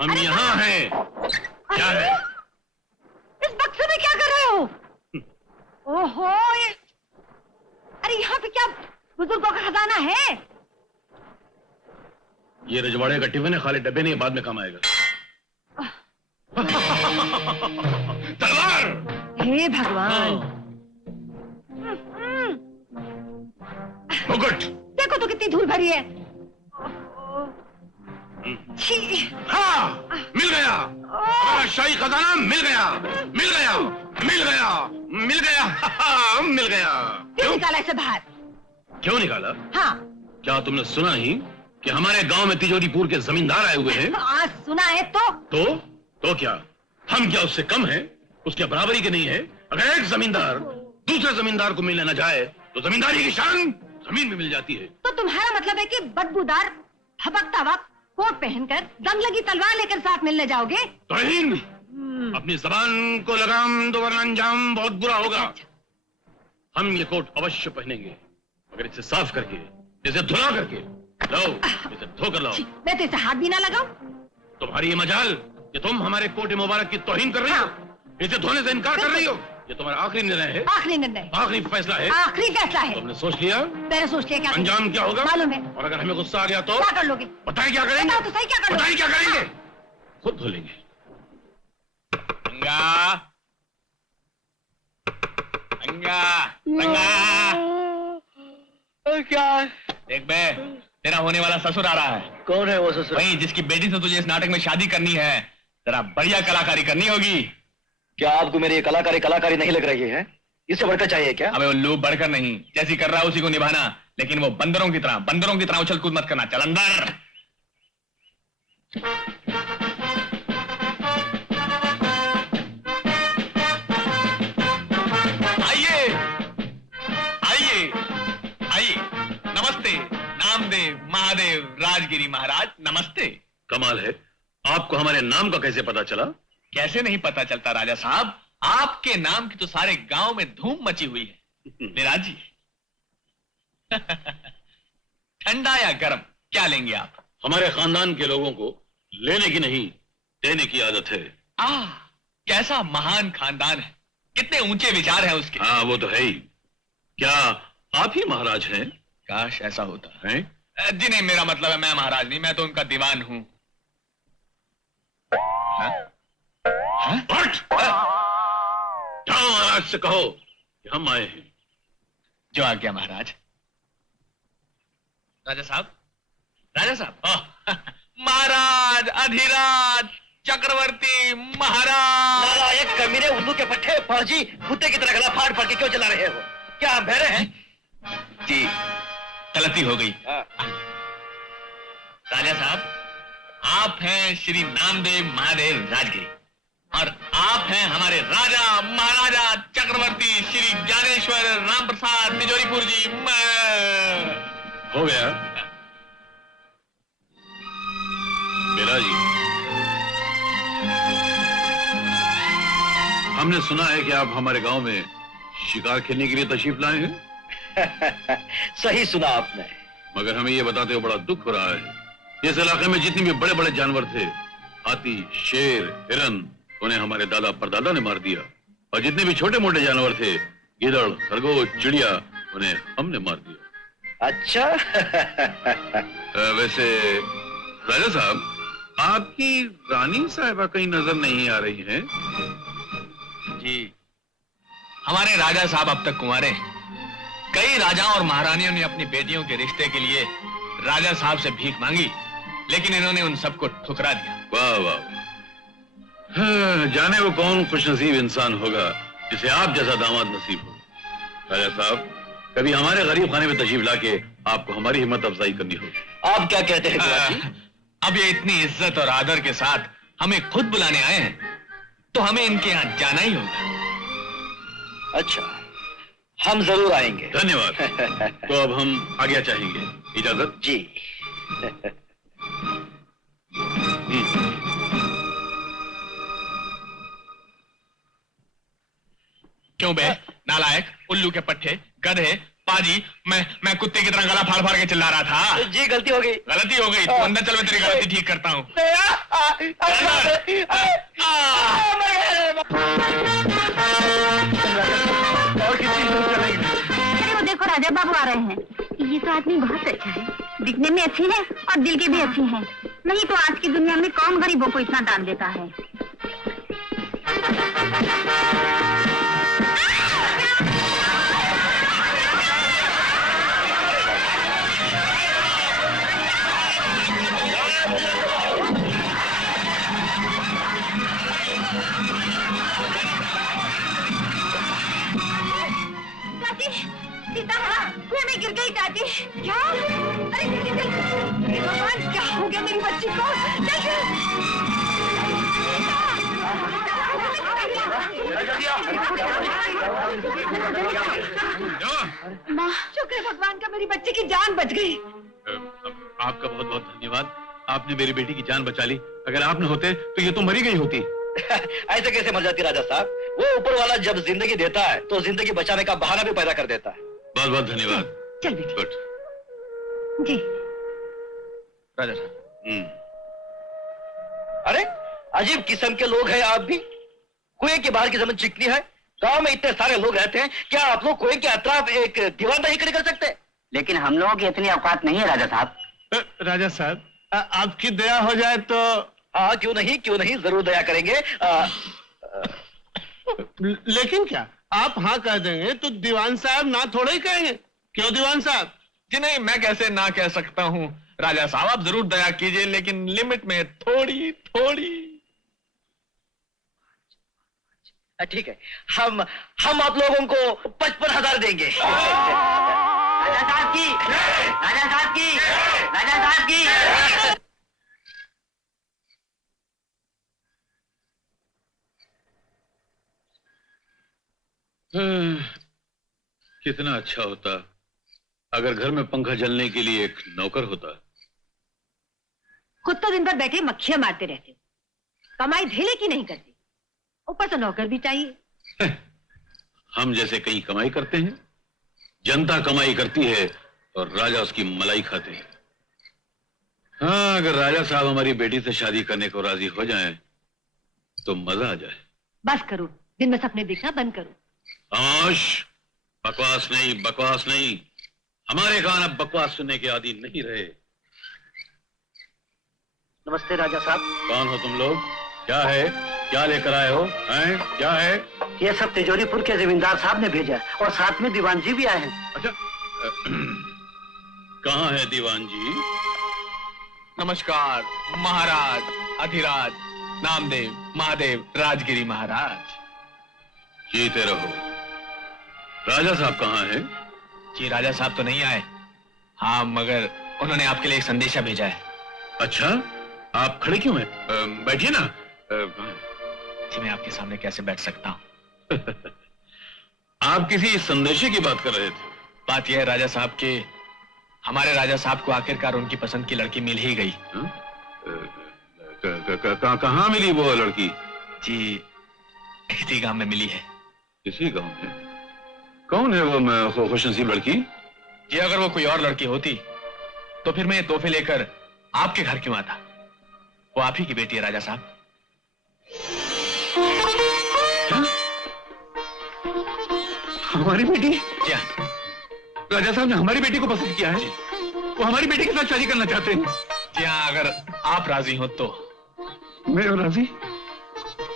हम यहाँ हैं। क्या है? इस बक्से में क्या कर रहे हो? ओहो, अरे यहाँ पे क्या बुजुर्गों का खजाना है? ये रजवाड़े का टिफिन है, खाली डब्बे नहीं, बाद में काम आएगा। तलवार! हे भगवान! मुकुट! देखो तो कितनी धूल भरी है। हाँ, मिल गया। हमारा शाही खजाना मिल गया, मिल गया, मिल गया, मिल गया, मिल गया। क्यों निकाला इसे बाहर? क्यों निकाला? हाँ। क्या तुमने सुना नहीं कि हमारे गांव में तिजोरीपुर के जमींदार आए हुए हैं? आज सुना है तो? तो क्या हम क्या उससे कम हैं? उसके बराबरी के नहीं है? अगर एक जमींदार दूसरे जमींदार को मिलने न जाए तो जमींदारी की शान जमीन में मिल जाती है। तो तुम्हारा मतलब है कि बदबूदार हबकता हुआ कोट पहनकर दम लगी तलवार लेकर साथ मिलने जाओगे? तौहीन! अपनी जबान को लगाम दो वरना अंजाम बहुत बुरा होगा। हम ये कोट अवश्य पहनेंगे, मगर इसे साफ करके, इसे धुला करके लाओ, इसे धोकर लाओ। मैं तो इसे हाथ भी ना लगाऊं। तुम्हारी ये मजाल कि तुम हमारे कोट मुबारक की तौहीन कर रही हो, इसे धोने से इनकार कर रही हो। ये तुम्हारा आखिरी निर्णय है? आखिरी निर्णय, आखिरी फैसला है? आखिरी फैसला है। तुमने सोच लिया? मैंने सोच लिया। क्या अंजाम क्या होगा मालूम है? और अगर हमें गुस्सा आ गया तो क्या कर लोगे? बताएं क्या करेंगे? बताओ तो सही, क्या कर लोगे? बताएं क्या करेंगे? खुद धुलेंगे। अंगा, अंगा, अंगा। क्या? देख बे, तेरा होने वाला ससुर आ रहा है। कौन है वो ससुर? वही जिसकी बेटी से तुझे इस नाटक में शादी करनी है। तेरा बढ़िया कलाकारी करनी होगी। क्या आपको मेरी ये कलाकारी नहीं लग रही है? इससे बढ़कर चाहिए क्या? अबे उल्लू, बढ़कर नहीं, जैसी कर रहा है उसी को निभाना, लेकिन वो बंदरों की तरह उछल कूद मत करना। चल अंदर। आइए आइए आइए। नमस्ते नामदेव महादेव राजगिरी महाराज, नमस्ते। कमाल है, आपको हमारे नाम का कैसे पता चला? कैसे नहीं पता चलता राजा साहब, आपके नाम की तो सारे गांव में धूम मची हुई है। विराज जी, ठंडा या गर्म क्या लेंगे आप? हमारे खानदान के लोगों को लेने की नहीं, देने की आदत है। कैसा महान खानदान है, कितने ऊंचे विचार हैं उसके। हाँ, वो तो है ही। क्या आप ही महाराज हैं? काश ऐसा होता है। जी नहीं, मेरा मतलब है मैं महाराज नहीं, मैं तो उनका दीवान हूं। जाओ महाराज से कहो कि हम आए हैं। जो आ गया महाराज। राजा साहब, राजा साहब। महाराज अधिराज चक्रवर्ती महाराज। नालायक कमीने, उल्लू के पट्टे, फौजी कुत्ते की तरह गला फाड़ फाड़ के क्यों चला रहे हो? क्या आप बहरे हैं? जी गलती हो गई। राजा साहब, आप हैं श्री नामदेव महादेव राजगिरी और आप हैं हमारे राजा महाराजा चक्रवर्ती श्री ज्ञानेश्वर राम प्रसाद तिजोरीपुर जी। हो गया मेरा जी। हमने सुना है कि आप हमारे गांव में शिकार खेलने के लिए तशरीफ लाए हैं। सही सुना आपने। मगर हमें यह बताते हुए बड़ा दुख हो रहा है, इस इलाके में जितने भी बड़े बड़े जानवर थे, हाथी, शेर, हिरन, उन्हें हमारे दादा परदादा ने मार दिया, और जितने भी छोटे मोटे जानवर थे, गिदड़, खरगोश, चिड़िया, उन्हें हमने मार दिया। अच्छा। वैसे राजा साहब, आपकी रानी साहिबा कहीं नजर नहीं आ रही है? जी, हमारे राजा साहब अब तक कुंवारे हैं। कई राजाओं और महारानियों ने अपनी बेटियों के रिश्ते के लिए राजा साहब से भीख मांगी, लेकिन इन्होंने उन सबको ठुकरा दिया। वाह वाह। हाँ, जाने वो कौन खुशनसीब इंसान होगा जिसे आप जैसा दामाद नसीब हो। राजा साहब, कभी हमारे गरीब खाने में तशरीफ लाके आपको हमारी हिम्मत अफजाई करनी होगी। आप क्या कहते हैं? अब ये इतनी इज्जत और आदर के साथ हमें खुद बुलाने आए हैं, तो हमें इनके यहाँ जाना ही होगा। अच्छा, हम जरूर आएंगे। धन्यवाद। तो अब हम आज्ञा चाहेंगे। इजाजत। जी। क्यों बे नालायक, उल्लू के पट्टे, गधे, पाजी, मैं कुत्ते की तरह गला फाड़ फाड़ के चिल्ला रहा था। जी गलती हो गई। गलती हो गई तो अंदर चल, मैं तेरी गलती ठीक करता हूँ। और कितनी दूर चलेंगे? अरे वो देखो राजा बाबू आ रहे हैं। ये तो आदमी बहुत अच्छा है, दिखने में अच्छी है और दिल के भी अच्छी है। नहीं तो आज की दुनिया में कौन गरीबों को इतना दान देता है। कुएं में गिर गई दादी। क्या? अरे भगवान, क्या हो गया मेरी बच्ची को? माँ, शुक्र है भगवान का, मेरी बच्ची की जान बच गई। आपका बहुत बहुत धन्यवाद। आपने मेरी बेटी की जान बचा ली। अगर आप न होते तो ये तो मरी गई होती। ऐसे कैसे मर जाती राजा साहब? वो ऊपर वाला जब जिंदगी देता है तो जिंदगी बचाने का बहाना भी पैदा कर देता है। बहुत बहुत धन्यवाद। चल बेटी। गुड। जी राजा साहब। अरे अजीब किस्म के लोग हैं आप भी। कुएं के बाहर की जमीन चिकनी है, गांव में इतने सारे लोग रहते हैं, क्या आप लोग कुएं के अतराफ एक दीवार नहीं खड़ी कर सकते? लेकिन हम लोगों की इतनी औकात नहीं है राजा साहब। राजा साहब, आपकी दया हो जाए तो। हाँ, क्यों नहीं, जरूर दया करेंगे। लेकिन क्या आप हाँ कह देंगे तो दीवान साहब ना थोड़े ही कहेंगे? क्यों दीवान साहब? जी नहीं, मैं कैसे ना कह सकता हूँ। राजा साहब आप जरूर दया कीजिए, लेकिन लिमिट में थोड़ी थोड़ी। ठीक है, हम आप लोगों को 55,000 देंगे। राजा साहब की, राजा साहब की, राजा साहब की। कितना अच्छा होता अगर घर में पंखा जलने के लिए एक नौकर होता। खुद तो दिन भर बैठे मक्खियां मारते रहते हो, कमाई ढेले की नहीं करती, ऊपर से नौकर भी चाहिए। हम जैसे कहीं कमाई करते हैं? जनता कमाई करती है और राजा उसकी मलाई खाते हैं। हाँ, अगर राजा साहब हमारी बेटी से शादी करने को राजी हो जाएं, तो मजा आ जाए। बस करो, दिन में सपने देखना बंद करो। खामोश, बकवास नहीं। हमारे कान अब बकवास सुनने के आदी नहीं रहे। नमस्ते राजा साहब। कौन हो तुम लोग? क्या है? क्या लेकर आए हो? हैं? क्या है? ये सब तिजोरीपुर के जमींदार साहब ने भेजा है और साथ में दीवान जी भी आए हैं। अच्छा, कहाँ है दीवान जी? नमस्कार महाराज, अधिराज, नामदेव, महादेव, राजगिरी महाराज। जीते रहो। राजा साहब कहाँ हैं? जी राजा साहब तो नहीं आए। हाँ, मगर उन्होंने आपके लिए एक संदेशा भेजा है। अच्छा, आप खड़े क्यों हैं? बैठिए ना। जी मैं आपके सामने कैसे बैठ सकता हूँ? आप किसी संदेशे की बात कर रहे थे? बात यह है राजा साहब के हमारे राजा साहब को आखिरकार उनकी पसंद की लड़की मिल ही गई। कहाँ मिली वो लड़की? जी इसी गांव में मिली है। इसी गांव में? कौन है वो खुशनसीब लड़की? जी अगर वो कोई और लड़की होती तो फिर मैं ये तोहफे लेकर आपके घर क्यों आता? वो आप ही की बेटी है राजा साहब। हमारी बेटी? क्या राजा साहब ने हमारी बेटी को पसंद किया है? वो हमारी बेटी के साथ शादी करना चाहते हैं। जी हाँ, अगर आप राजी हो तो। मैं राजी?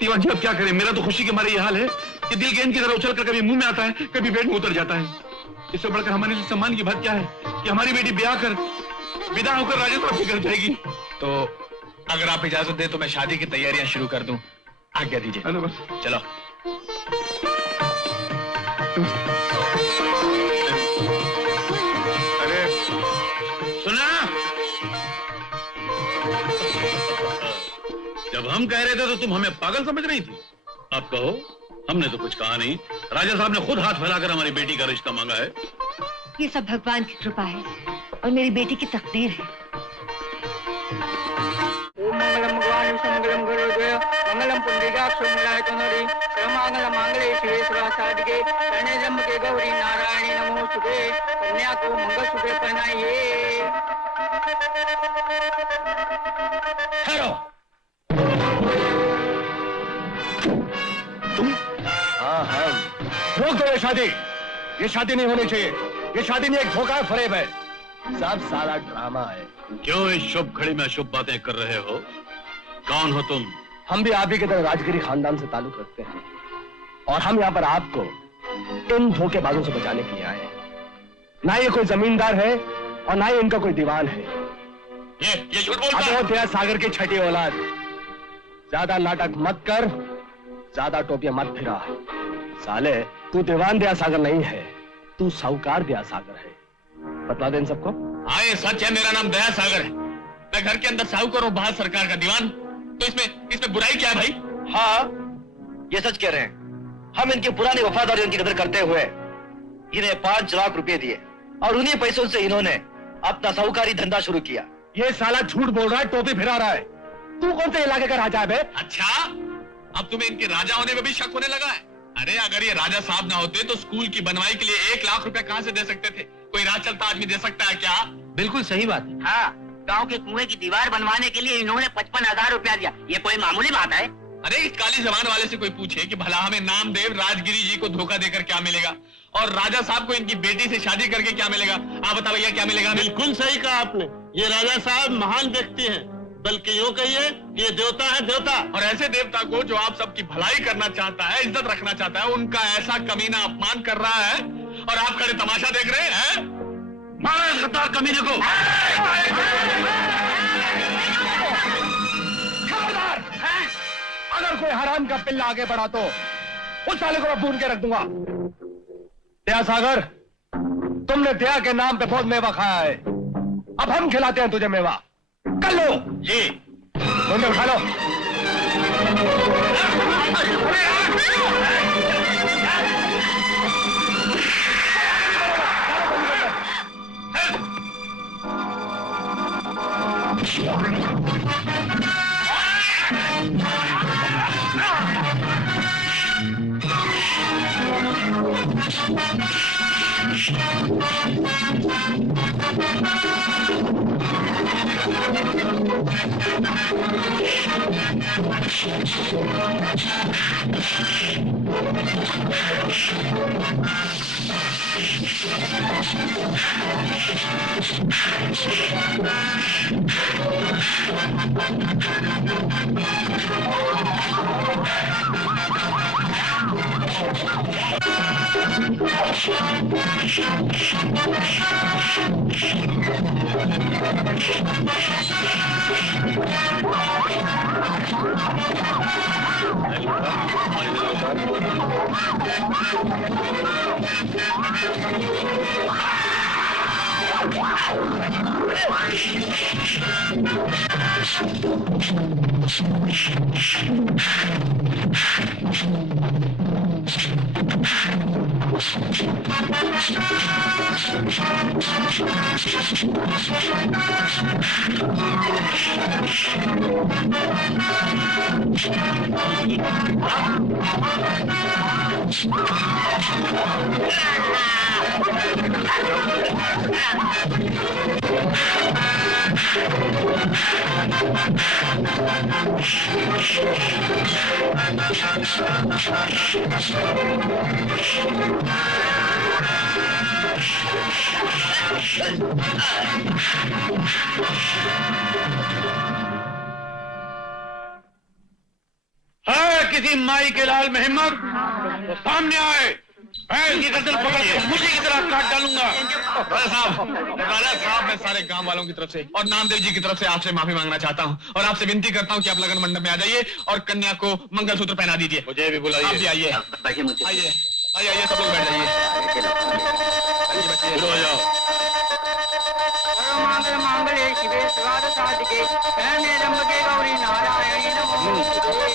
दीवान जी अब क्या करें? मेरा तो खुशी के मारे ये हाल है कि दिल गेंद की तरह उछलकर कभी मुंह में आता है, कभी पेट में उतर जाता है। इससे बढ़कर हमारे लिए सम्मान की बात क्या है कि हमारी बेटी ब्याह कर विदा होकर राजा साहब के घर जाएगी। तो अगर आप इजाजत दे तो मैं शादी की तैयारियां शुरू कर दूं। आज्ञा दीजिए। हेलो बस। चलो। अरे सुना, जब हम कह रहे थे तो तुम हमें पागल समझ रही थी। अब कहो, हमने तो कुछ कहा नहीं। राजा साहब ने खुद हाथ फैलाकर हमारी बेटी का रिश्ता मांगा है। ये सब भगवान की कृपा है और मेरी बेटी की तकदीर है। मंगलम भगवान मंगलम गुरुदेव सर्वमंगलम पुंडरीकाक्षमूलायतनोरी सर्वमंगल मांगल्ये शिवे सर्वासाधिके शरण्ये त्र्यंबके गौरी नारायणी नमोस्तुते। कन्या को मंगलसूत्र पहनाइए। ठहरो। तुम? हाँ, रोक दो ये शादी नहीं होनी चाहिए। ये शादी नहीं, एक धोखा है, फरेब है, सब सारा ड्रामा है। क्यों इस शुभ घड़ी में अशुभ बातें कर रहे हो? कौन हो तुम? हम भी आप ही की तरह राजगिरी खानदान से ताल्लुक रखते हैं और हम यहाँ पर आपको इन धोखेबाजों से बचाने के लिए आए हैं। ना ये कोई जमींदार है और ना ही इनका कोई दीवान है। ये झूठ बोलता है। दया सागर की छठी औलाद, ज्यादा नाटक मत कर, ज्यादा टोपियां मत फिरा। साले, तू दीवान दया सागर नहीं है, तू साहूकार दया सागर है। बता दे इन सबको। हाँ, ये सच है, मेरा नाम दया सागर है। मैं घर के अंदर साहूकार और बाहर सरकार का दीवान। तो इसमें बुराई क्या है भाई? हाँ, ये सच कह रहे हैं। हम इनकी पुरानी वफादारियों की कदर करते हुए इन्हें 5 लाख रुपए दिए और उन्हीं पैसों से इन्होंने अपना साहूकारी धंधा शुरू किया। ये साला झूठ बोल रहा है, टोपी फिरा रहा है। तू कौन से इलाके का राजा है बे? अच्छा, अब तुम्हें इनके राजा होने में भी शक होने लगा है? अरे अगर ये राजा साहब ना होते तो स्कूल की बनवाई के लिए 1 लाख रुपए कहाँ से दे सकते थे? कोई राज चलता आदमी दे सकता है क्या? बिल्कुल सही बात है। हाँ, गांव के कुएं की दीवार बनवाने के लिए इन्होंने 55,000 रुपया दिया। ये कोई मामूली बात है? अरे इस काली जबान वाले से कोई पूछे कि भला हमें नामदेव राजगिरी जी को धोखा देकर क्या मिलेगा और राजा साहब को इनकी बेटी से शादी करके क्या मिलेगा? आप बताओ भैया, क्या मिलेगा? बिल्कुल सही कहा आपने। ये राजा साहब महान व्यक्ति हैं, बल्कि यूं कहिए कि ये देवता है, देवता। और ऐसे देवता को जो आप सबकी भलाई करना चाहता है, इज्जत रखना चाहता है, उनका ऐसा कमीना अपमान कर रहा है और आप खड़े तमाशा देख रहे हैं? मारा इस गद्दार कमीने को। खबरदार! अगर कोई हराम का पिल्ला आगे बढ़ा तो उस साले को मैं भून के रख दूंगा। दया सागर, तुमने दया के नाम पे बहुत मेवा खाया है, अब हम खिलाते हैं तुझे मेवा। कर लो जी। तुमने उठा लो। है किसी माई के लाल में हिम्मत तो सामने आए। मैं इनकी गर्दन पकड़ के मुझे की तरह काट डालूंगा। राजा साहब, मैं सारे गांव वालों की तरफ से और नामदेव जी की तरफ से आपसे माफी मांगना चाहता हूँ और आपसे विनती करता हूँ कि आप लगन मंडप में आ जाइए और कन्या को मंगलसूत्र पहना दीजिए। मुझे भी बुलाइए। आप भी आइए, आइए आइए, सब लोग बैठ जाइए। शुरू हो जाओ। सर्वमंगल मांगल्ये शिवे सर्वासाधिके शरण्ये त्र्यंबके गौरी नारायणी नमोस्तुते।